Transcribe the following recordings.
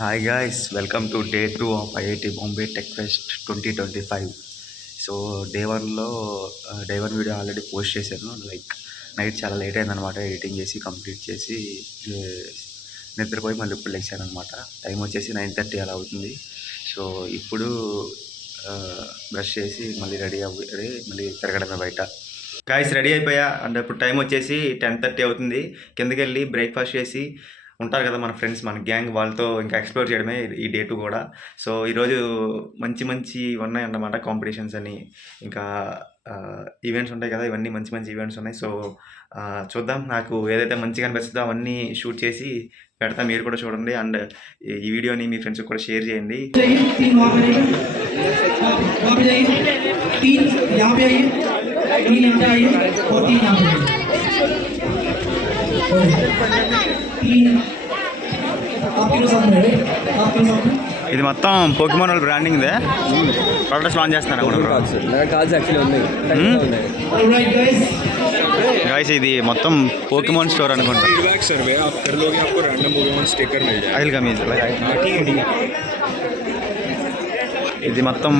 Hi guys, welcome to day 2 of IIT Bombay Tech Fest 2025. So day one video already post చేశాను. Night చాలా late అయిందనమాట. Editing చేసి complete చేసి ఏ, నిద్రపోయి మళ్ళీ ఇప్పుడు లేచాను అనమాట. టైం వచ్చేసి 9:30 అలా అవుతుంది. సో ఇప్పుడు బ్రష్ చేసి మళ్ళీ రెడీ మళ్ళీ తిరగడమే బయట. గాయస్ రెడీ అయిపోయా అండ్ ఇప్పుడు టైం వచ్చేసి 10:30 అవుతుంది. కిందకి వెళ్ళి బ్రేక్ఫాస్ట్ చేసి ఉంటారు కదా మన ఫ్రెండ్స్, మన గ్యాంగ్, వాళ్ళతో ఇంకా ఎక్స్ప్లోర్ చేయడమే ఈ డే 2 కూడా. సో ఈరోజు మంచి మంచి ఉన్నాయి అన్నమాట, కాంపిటీషన్స్ అని ఇంకా ఈవెంట్స్ ఉంటాయి కదా, ఇవన్నీ మంచి మంచి ఈవెంట్స్ ఉన్నాయి. సో చూద్దాం, నాకు ఏదైతే మంచిగా అనిపిస్తుందో అవన్నీ షూట్ చేసి పెడతా, మీరు కూడా చూడండి అండ్ ఈ వీడియోని మీ ఫ్రెండ్స్కి కూడా షేర్ చేయండి. ఇది మొత్తం పోకిమోన్ వాళ్ళ బ్రాండింగ్దే ప్రొడక్ట్స్ లాంచ్ చేస్తున్నారు గాయస్. ఇది మొత్తం పోకిమోన్ స్టోర్ అనుకుంటా. ఇది మొత్తం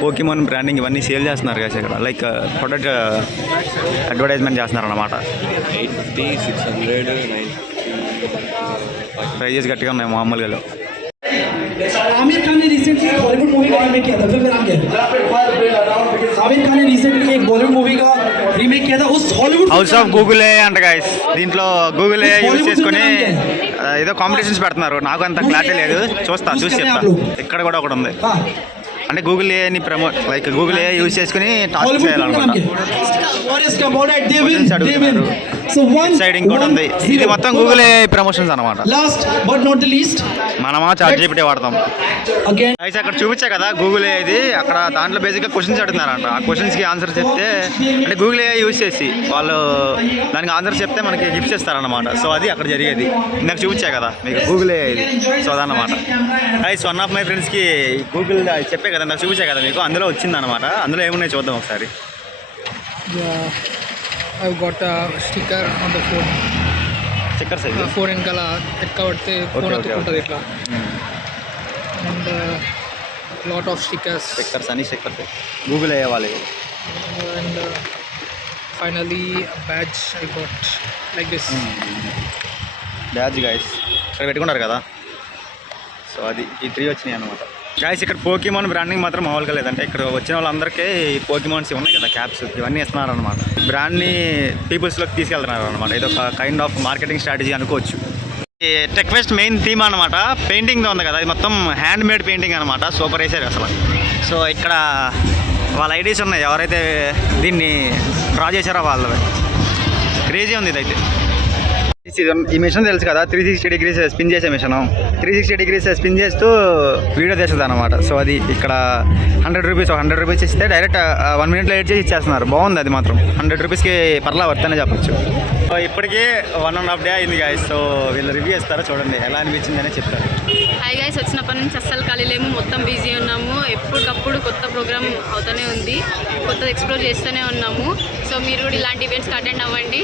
పోకిమోన్ బ్రాండింగ్ ఇవన్నీ సేల్ చేస్తున్నారు కదా ఇక్కడ, లైక్ ప్రొడక్ట్ అడ్వర్టైజ్మెంట్ చేస్తున్నారు అన్నమాట. 850, 600, 950 ప్రైజెస్ గట్టిగా ఉన్నాయి మామూలుగా. आमिर खान ने रिसेंटली एक बॉलीवुड मूवी का रीमेक किया था, फिल्म का नाम क्या है? आमिर खान ने रिसेंटली एक बॉलीवुड मूवी का रीमेक किया था, उस हॉलीवुड హౌస్ ఆఫ్ గూగుల్ ఏ అంట గాయస్. దీంట్లో గూగుల్ ఏ యూజ్ చేసుకుని ఏదో కాంపిటీషన్స్ పెడుతున్నారు. నాకు అంత క్లారిటీ లేదు, చూసి చెప్తా. ఇక్కడ కూడా ఒకటి ఉంది, అంటే గూగుల్ ఏని ప్రమోట్, లైక్ గూగుల్ ఏ యూజ్ చేసుకుని టాస్క్ చేయాలన్నమాట. సైడ్ ఇంకోటి ఉంది, ఇది మొత్తం గూగుల్ ఏ ప్రమోషన్స్ అనమాట. మనమా చాట్ జీపీటీ వాడతాం. అయితే అక్కడ చూపించా కదా గూగుల్ ఏ, ఇది అక్కడ దాంట్లో బేసిక్గా క్వశ్చన్స్ అడుగుతున్నారంట. ఆ క్వశ్చన్స్కి ఆన్సర్ చెప్తే, అంటే గూగుల్ ఏ యూజ్ చేసి వాళ్ళు దానికి ఆన్సర్ చెప్తే మనకి గిఫ్ట్స్ ఇస్తారనమాట. సో అది అక్కడ జరిగేది, నాకు చూపించా కదా మీకు గూగుల్ ఏ ఇది. సో అదన్నమాట. గైస్, వన్ ఆఫ్ మై ఫ్రెండ్స్కి గూగుల్ చెప్పే కదా, నాకు చూపించా కదా మీకు, అందులో వచ్చిందనమాట. అందులో ఏమున్నాయి చూద్దాం ఒకసారి. I've got a sticker on the phone. Stickers అయితే ఫోన్ వెనకాల ఎక్కబడితే ఫోన్ అతుక్కుంటుంది ఇట్లా. And lot of stickers. Stickers అని స్టిక్కర్స్ గూగుల్ ఏ వాళ్ళవి. And finally badge I got like this. Badge guys ఇక్కడ పెట్టుకున్నారు కదా. సో అది ఈ 3 వచ్చినాయి అనమాట. గాయస్, ఇక్కడ పోకిమోన్ బ్రాండింగ్ మాత్రం మామూలుగా లేదంటే, ఇక్కడ వచ్చిన వాళ్ళందరికీ పోకిమోన్స్ ఉన్నాయి కదా, క్యాప్స్ ఇవన్నీ ఇస్తున్నారు అనమాట. బ్రాండ్ని పీపుల్స్లోకి తీసుకెళ్తున్నారు అనమాట. ఇది ఒక కైండ్ ఆఫ్ మార్కెటింగ్ స్ట్రాటజీ అనుకోవచ్చు. ఈ టెక్ ఫెస్ట్ మెయిన్ థీమ్ అనమాట పెయింటింగ్తో ఉంది కదా, ఇది మొత్తం హ్యాండ్ మేడ్ పెయింటింగ్ అనమాట. సూపర్ వేసారు అసలు. సో ఇక్కడ వాళ్ళ ఐడీస్ ఉన్నాయి, ఎవరైతే దీన్ని డ్రా చేశారో వాళ్ళవి. క్రేజీ ఉంది ఇదైతే. ఈ మిషన్ తెలుసు కదా, 360 degrees స్పిన్ చేసే మిషన్. 360 degrees స్పిన్ చేస్తూ వీడియో తీస్తుంది అనమాట. సో అది ఇక్కడ 100 రూపీస్ ఇస్తే డైరెక్ట్ 1 minute ఎడిట్ చేసి ఇచ్చేస్తున్నారు. బాగుంది అది మాత్రం. 100 రూపీస్కి పర్లా వర్త్ అనే చెప్పచ్చు. సో ఇప్పటికీ 1.5 day అయింది గాయస్. సో వీళ్ళు రివ్యూ ఇస్తారో చూడండి, ఎలా అనిపించింది అనే చెప్తారు. హాయ్ గైస్, వచ్చినప్పటి నుంచి అస్సలు ఖాళీ లేము, మొత్తం బిజీ ఉన్నాము. ఎప్పటికప్పుడు కొత్త ప్రోగ్రామ్ అవుతూనే ఉంది, కొత్తది ఎక్స్ప్లోర్ చేస్తూనే ఉన్నాము. సో మీరు కూడా ఇలాంటి ఈవెంట్స్కి అటెండ్ అవ్వండి.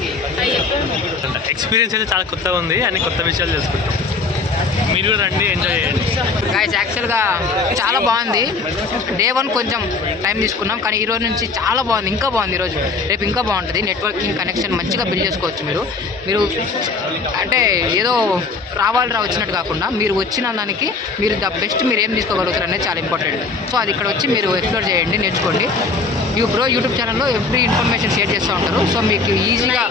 ఎక్స్పీరియన్స్ అయితే చాలా కొత్తగా ఉంది, అన్ని కొత్త విషయాలు తెలుసుకుంటాం. మీరు కూడా రండి, ఎంజాయ్ చేయండి. గైస్, యాక్చువల్గా చాలా బాగుంది. డే 1 కొంచెం టైం తీసుకున్నాం, కానీ ఈ రోజు నుంచి చాలా బాగుంది, ఇంకా బాగుంది. ఈరోజు రేపు ఇంకా బాగుంటుంది. నెట్వర్కింగ్ కనెక్షన్ మంచిగా బిల్డ్ చేసుకోవచ్చు. మీరు అంటే ఏదో వచ్చినట్టు కాకుండా మీరు వచ్చిన దానికి మీరు ద బెస్ట్ మీరు ఏం తీసుకోగలుగుతారు అనేది చాలా ఇంపార్టెంట్. సో అది ఇక్కడ వచ్చి మీరు ఎక్స్ప్లోర్ చేయండి, నేర్చుకోండి. యూట్యూబ్ ఛానల్లో ఎవ్రీ ఇన్ఫర్మేషన్ షేర్ చేస్తూ ఉంటారు. సో మీకు ఈజీగా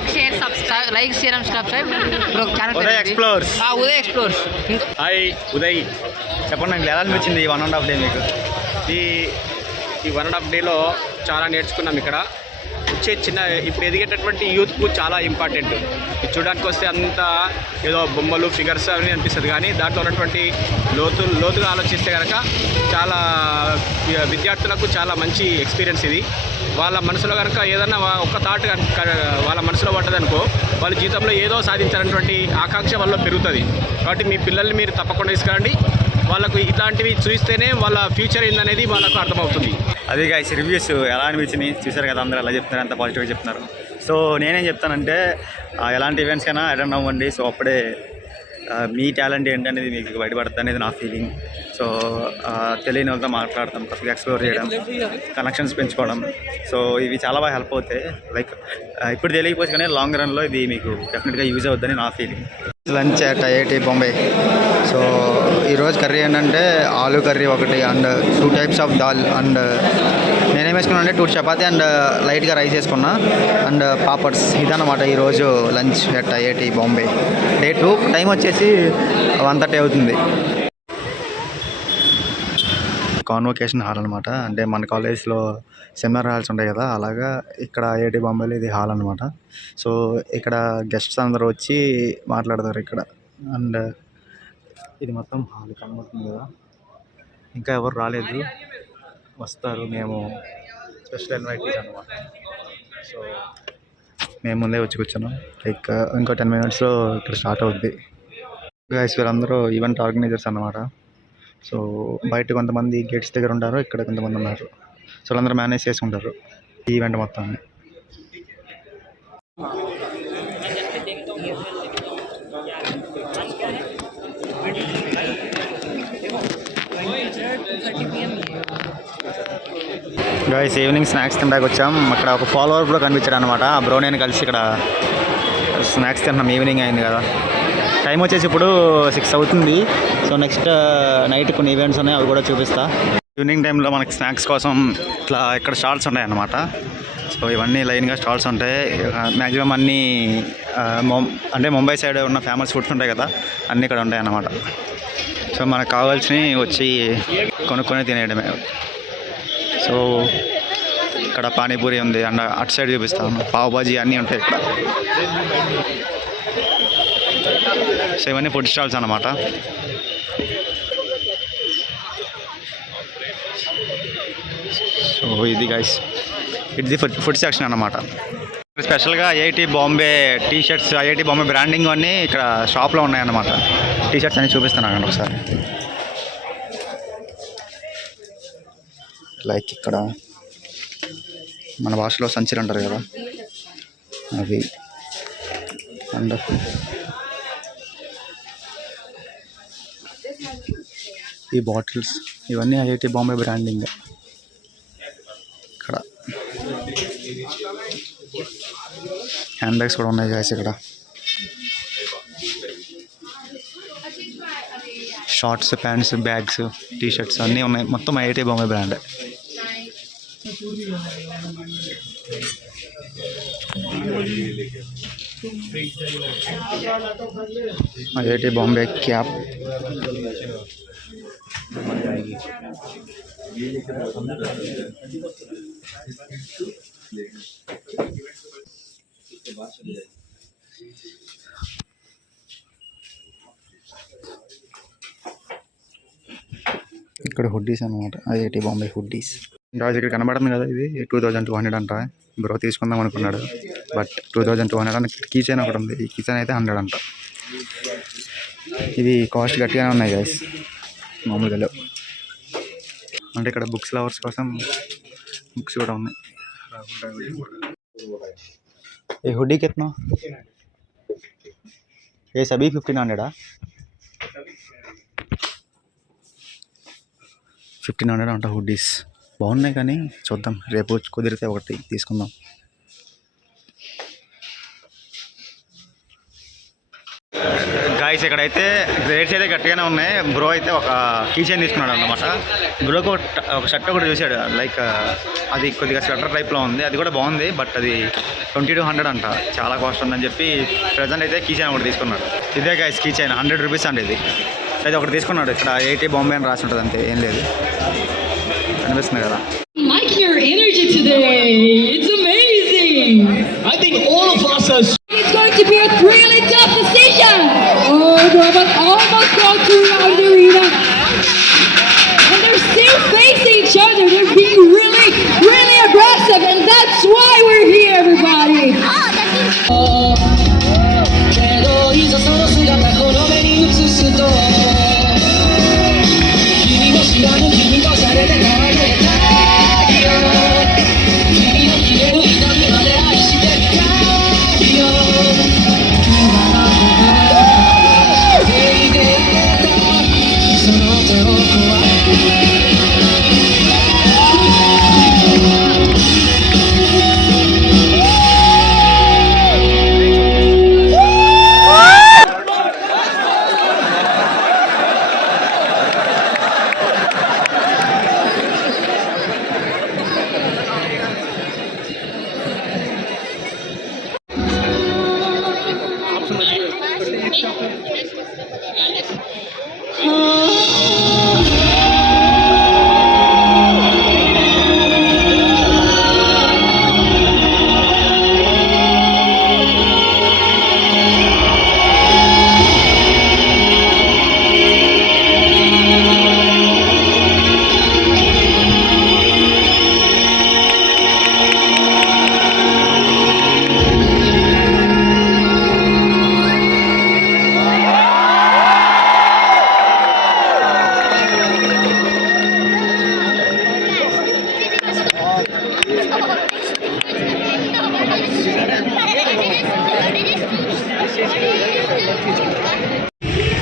like share and subscribe bro channel Uday explores. Hi Uday, చెప్పండి నాకు ఎలా అనిపించింది ఈ 1.5 day మీకు? ఈ 1.5 dayలో చాలా నేర్చుకున్నాం. ఇక్కడ వచ్చే ఇప్పుడు ఎదిగేటటువంటి యూత్కు చాలా ఇంపార్టెంట్. ఇది చూడడానికి వస్తే అంతా ఏదో బొమ్మలు, ఫిగర్స్ అని అనిపిస్తుంది, కానీ దాంట్లో ఉన్నటువంటి లోతుగా ఆలోచిస్తే కనుక చాలా విద్యార్థులకు చాలా మంచి ఎక్స్పీరియన్స్ ఇది. వాళ్ళ మనసులో కనుక ఏదన్నా ఒక థాట్ వాళ్ళ మనసులో పడ్డదనుకో, వాళ్ళ జీవితంలో ఏదో సాధించాలన్నటువంటి ఆకాంక్ష వాళ్ళలో పెరుగుతుంది. కాబట్టి మీ పిల్లల్ని మీరు తప్పకుండా తీసుకురండి. వాళ్ళకు ఇట్లాంటివి చూస్తేనే వాళ్ళ ఫ్యూచర్ ఏందనేది వాళ్ళకు అర్థమవుతుంది. అదే గాయస్, రివ్యూస్ ఎలా అనిపించినాయి చూసారు కదా, అందరూ ఎలా చెప్తున్నారు, అంత పాజిటివ్గా చెప్తున్నారు. సో నేనేం చెప్తానంటే, ఎలాంటి ఈవెంట్స్కైనా అటెండ్ అవ్వండి. సో అప్పుడే మీ టాలెంట్ ఏంటనేది మీకు బయటపడుతుంది అనేది నా ఫీలింగ్. సో తెలియని వాళ్ళతో మాట్లాడటం, కొత్తగా ఎక్స్ప్లోర్ చేయడం, కనెక్షన్స్ పెంచుకోవడం, సో ఇవి చాలా బాగా హెల్ప్ అవుతాయి. లైక్ ఇప్పుడు తెలియకపోవచ్చు కానీ లాంగ్ రన్లో ఇది మీకు డెఫినెట్గా యూజ్ అవుతుందని నా feeling. Lunch at IIT Bombay. So ఈరోజు కర్రీ ఏంటంటే ఆలూ కర్రీ ఒకటి and 2 types of dal and నేనేం వేసుకున్నా అంటే 2 చపాతీ అండ్ లైట్గా రైస్ వేసుకున్నా అండ్ పాపడ్స్. ఇదన్నమాట ఈరోజు lunch at IIT Bombay day 2. Time వచ్చేసి 1:30 అవుతుంది. కాన్వొకేషన్ హాల్ అనమాట. అంటే మన కాలేజ్లో సెమినార్ హాల్స్ ఉంటాయి కదా, అలాగా ఇక్కడ ఐఐటి బాంబేలో ఇది హాల్ అనమాట. సో ఇక్కడ గెస్ట్స్ అందరూ వచ్చి మాట్లాడతారు ఇక్కడ. అండ్ ఇది మొత్తం హాల్ కనబడుతుంది కదా, ఇంకా ఎవరు రాలేదు, వస్తారు. మేము స్పెషల్ ఇన్వైటీస్ అనమాట. సో మేము ముందే వచ్చి కూర్చున్నాం. లైక్ ఇంకో 10 minutesలో ఇక్కడ స్టార్ట్ అవుద్ది. గైస్ వీళ్ళందరూ ఈవెంట్ ఆర్గనైజర్స్ అన్నమాట. సో బయట కొంతమంది గేట్స్ దగ్గర ఉంటారు, ఇక్కడ కొంతమంది ఉన్నారు. సో వాళ్ళందరూ మేనేజ్ చేసుకుంటారు ఈ ఈవెంట్ మొత్తాన్ని. గైస్ ఈవినింగ్ స్నాక్స్ తినడానికి వచ్చాం. అక్కడ ఒక ఫాలోవర్ కూడా కనిపించాడు అనమాట. ఆ బ్రో నేను కలిసి ఇక్కడ స్నాక్స్ తింటున్నాం. ఈవినింగ్ అయింది కదా, టైం వచ్చేసి ఇప్పుడు 6 అవుతుంది. సో నెక్స్ట్ నైట్ కొన్ని ఈవెంట్స్ ఉన్నాయి, అవి కూడా చూపిస్తా. ఈవినింగ్ టైంలో మనకి స్నాక్స్ కోసం ఇట్లా ఇక్కడ స్టాల్స్ ఉంటాయి అన్నమాట. సో ఇవన్నీ లైన్గా స్టాల్స్ ఉంటాయి. మ్యాక్సిమం అన్నీ అంటే ముంబై సైడ్ ఉన్న ఫేమస్ ఫుడ్స్ ఉంటాయి కదా, అన్నీ ఇక్కడ ఉంటాయి అన్నమాట. సో మనకు కావాల్సినవి వచ్చి కొనుక్కొని తినేయడమే. సో ఇక్కడ పానీపూరి ఉంది అండ్ అటు సైడ్ చూపిస్తాను, పావ్ బాజీ అన్నీ ఉంటాయి ఇక్కడ. సో ఇవన్నీ ఫుడ్ స్టాల్స్ అన్నమాట. సో ఇది గైస్, ఇది ఫుడ్ సెక్షన్ అన్నమాట. స్పెషల్గా IIT Bombay T-shirts, IIT Bombay branding అన్నీ ఇక్కడ షాప్లో ఉన్నాయన్నమాట. టీషర్ట్స్ అన్నీ చూపిస్తున్నాను ఒకసారి. లైక్ ఇక్కడ మన భాషలో సంచులు అంటారు కదా, అవి. అండ్ ఈ బాటిల్స్ ఇవన్నీ ఐఐటి బాంబే బ్రాండింగ్. ఇక్కడ హ్యాండ్ బ్యాగ్స్ కూడా ఉన్నాయి గాయస్. ఇక్కడ షార్ట్స్, ప్యాంట్స్, బ్యాగ్స్, టీషర్ట్స్ అన్నీ ఉన్నాయి. మొత్తం IIT Bombay brand. IIT Bombay cap. ఇక్కడ హుడ్డీస్ అనమాట, ఐఐటి బాంబే హుడ్డీస్. రాజు ఇక్కడ కనబడుతుంది కదా, ఇది 2200 అంట. బ్రో తీసుకుందాం అనుకున్నాడు, బట్ 2200 అని కీ చైన్ ఒకటి ఉంది. ఈ కీ చైన్ అయితే 100 అంట. ఇవి కాస్ట్ గట్టిగానే ఉన్నాయి గైస్, మామూలుగా లేవు. అంటే ఇక్కడ బుక్స్ లవర్స్ కోసం బుక్స్ కూడా ఉన్నాయి. ఈ హుడ్డీ కిतना? ये सभी 1500 1500 అంట హుడ్డీస్. బాగున్నాయి కానీ చూద్దాం, రేపు కుదిరితే ఒకటి తీసుకుందాం. గాయస్ ఇక్కడైతే రేట్స్ అయితే గట్టిగానే ఉన్నాయి. బ్రో అయితే ఒక కీ చైన్ తీసుకున్నాడు అన్నమాట. బ్రోకి ఒక షర్ట్ ఒకటి చూసాడు, లైక్ అది కొద్దిగా స్వెటర్ టైప్లో ఉంది. అది కూడా బాగుంది, బట్ అది 2200 అంట, చాలా కాస్ట్ ఉందని చెప్పి ప్రజెంట్ అయితే కీ చైన్ ఒకటి తీసుకున్నాడు. ఇదే గాయస్ కీ చైన్ 100 రూపీస్ అండి. ఇది అయితే ఒకటి తీసుకున్నాడు. ఇక్కడ ఐఐటి బాంబే అని రాసి ఉంటుంది, అంతే, ఏం లేదు. అనిపిస్తుంది కదా. Like your energy today, it's amazing. I think all of us are. It's going to be a really tough decision. Oh, but almost got to around the arena. And they're still facing each other. They're being really, really aggressive, and that's why we're here, everybody.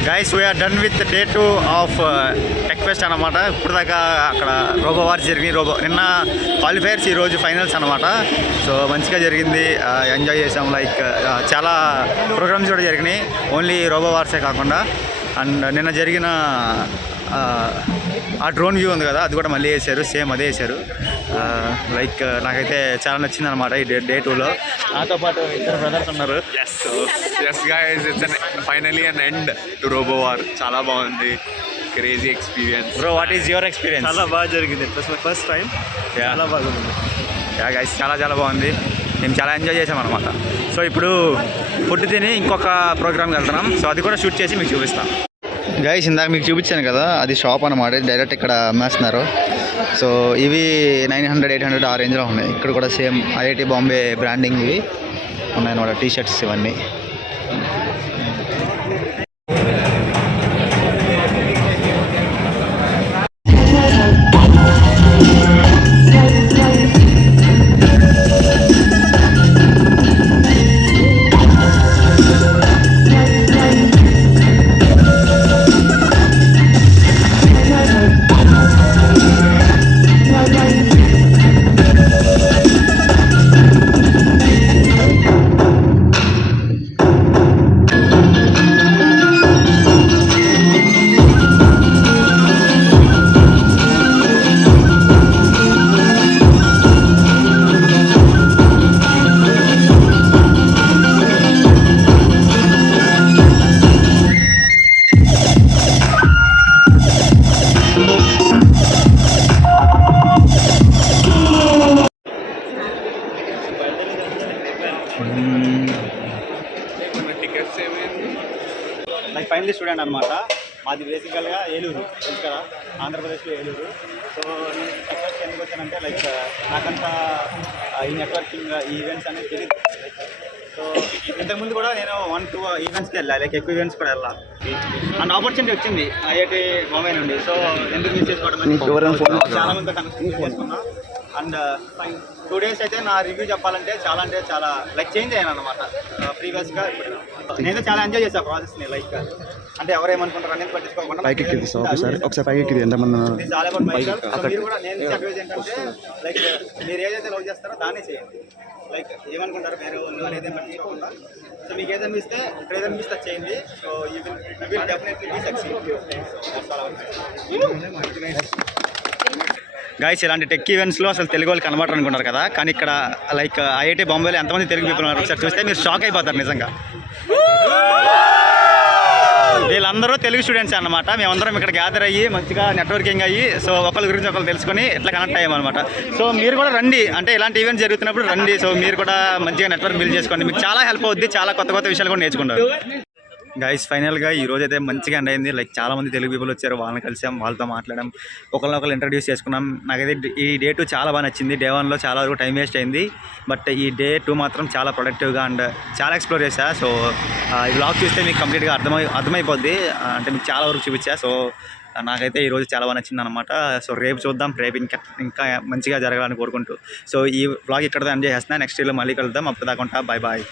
Guys we're done with day 2 of tech fest అనమాట. ఇప్పుడు దాకా అక్కడ robo wars జరిగినాయి. నిన్న qualifiers, ఈరోజు finals అనమాట. So మంచిగా జరిగింది, ఎంజాయ్ చేసాం. లైక్ చాలా ప్రోగ్రామ్స్ కూడా జరిగినాయి, ఓన్లీ రోబో వార్సే కాకుండా. అండ్ నిన్న జరిగిన ఆ డ్రోన్ వ్యూ ఉంది కదా, అది కూడా మళ్ళీ వేసారు, సేమ్ అదే వేసారు. లైక్ నాకైతే చాలా నచ్చింది అనమాట ఈ డే 2లో. నాతో పాటు ఇద్దరు బ్రదర్స్ ఉన్నారు. Yes guys, it's finally an end to robo war. చాలా బాగుంది, crazy experience. Bro, what is your experience? చాలా బాగా జరిగింది, it was my first time. చాలా బాగుంది. యా గైస్, చాలా బాగుంది. మేము చాలా ఎంజాయ్ చేసాం అనమాట. సో ఇప్పుడు ఫుడ్ తిని ఇంకొక ప్రోగ్రామ్కి వెళ్తున్నాం. సో అది కూడా షూట్ చేసి మీకు చూపిస్తాం. గైస్, ఇందాక మీకు చూపించాను కదా, అది షాప్ అనమాట. డైరెక్ట్ ఇక్కడ అమ్మేస్తున్నారు. సో ఇవి 900-800 ఆ రేంజ్లో ఉన్నాయి. ఇక్కడ కూడా సేమ్ ఐఐటి బాంబే బ్రాండింగ్ ఇవి ఉన్నాయన్నమాట, టీషర్ట్స్ ఇవన్నీ. లైక్ ఫైనలీ స్టూడెంట్ అనమాట. మాది బేసికల్గా ఏలూరు, తెలుసు కదా, ఆంధ్రప్రదేశ్లో ఏలూరు. సో నేను నెట్వర్క్ ఎందుకు వచ్చానంటే, లైక్ నాకంతా ఈ నెట్వర్కింగ్ ఈ ఈవెంట్స్ అనేది తెలియదు. సో ఇంతకుముందు కూడా నేను 1-2 ఈవెంట్స్కి వెళ్ళాలి, లైక్ ఎక్కువ ఈవెంట్స్ కూడా వెళ్ళాలి. అండ్ ఆపర్చునిటీ వచ్చింది ఐఐటి బాంబే నుండి. సో ఎందుకు మిస్ చేసుకోవడం అని చాలా మంది కనెక్షన్ చేసుకున్నా. అండ్ 2 days అయితే నా రివ్యూ చెప్పాలంటే చాలా లైక్ చేంజ్ అయ్యాను అనమాట ప్రీవియస్గా. ఇప్పుడు నేను చాలా ఎంజాయ్ చేశాను ప్రాసెస్ని. లైక్ అంటే ఎవరేమనుకుంటారు అనేది పట్టించుకోకుండా మీరు కూడా నేను అడ్వైజ్ ఏంటంటే, లైక్ మీరు ఏదైతే లవ్ చేస్తారో దాన్ని చేయండి. లైక్ ఏమనుకుంటారు వేరే వాళ్ళు అనేది పట్టించుకోకుండా. సో మీకు ఏదనిపిస్తే ఇక్కడ ఏదనిపిస్తే చేయండి. So you will definitely be succeed. Guys, ఇలాంటి టెక్ ఈవెంట్స్లో అసలు తెలుగు వాళ్ళు కనబడరు అనుకుంటారు కదా, కానీ ఇక్కడ లైక్ ఐఐటి బాంబేలో ఎంతమంది తెలుగు పీపుల్ ఉన్నారు ఒకసారి చూస్తే మీరు షాక్ అయిపోతారు నిజంగా. వీళ్ళందరూ తెలుగు స్టూడెంట్స్ అన్నమాట. మేమందరం ఇక్కడ గ్యాదర్ అయ్యి మంచిగా నెట్వర్కింగ్ అయ్యి, సో ఒకరి గురించి ఒకరు తెలుసుకొని ఇట్లా కనెక్ట్ అయ్యామన్నమాట. సో మీరు కూడా రండి, అంటే ఇలాంటి ఈవెంట్స్ జరుగుతున్నప్పుడు రండి. సో మీరు కూడా మంచిగా నెట్వర్క్ బిల్డ్ చేసుకోండి, మీకు చాలా హెల్ప్ అవుద్ది, చాలా కొత్త విషయాలు కూడా నేర్చుకుంటారు. గైస్, ఫైనల్గా ఈరోజు అయితే మంచిగా ఎండ్ అయింది. లైక్ చాలామంది తెలుగు పీపుల్ వచ్చారు, వాళ్ళని కలిసాం, వాళ్ళతో మాట్లాడాం, ఒకరినొకరు ఇంట్రడ్యూస్ చేసుకున్నాం. నాకైతే ఈ డే 2 చాలా బాగా నచ్చింది. డే 1లో చాలా వరకు టైం వేస్ట్ అయింది, బట్ ఈ డే 2 మాత్రం చాలా ప్రొడక్టివ్గా అండ్ చాలా ఎక్స్ప్లోర్ చేశా. సో ఈ వ్లాగ్ చూస్తే మీకు కంప్లీట్గా అర్థమైపోద్ది, అంటే మీకు చాలా వరకు చూపించా. సో నాకైతే ఈరోజు చాలా బాగా నచ్చింది అనమాట. సో రేపు చూద్దాం, రేపు ఇంకా మంచిగా జరగాలని కోరుకుంటూ సో ఈ వ్లాగ్ ఇక్కడతో ఎంజాయ్ చేస్తున్నా. నెక్స్ట్ వీడియోలో మళ్ళీ కలుద్దాం. అప్పుడు దాకా బాయ్ బాయ్.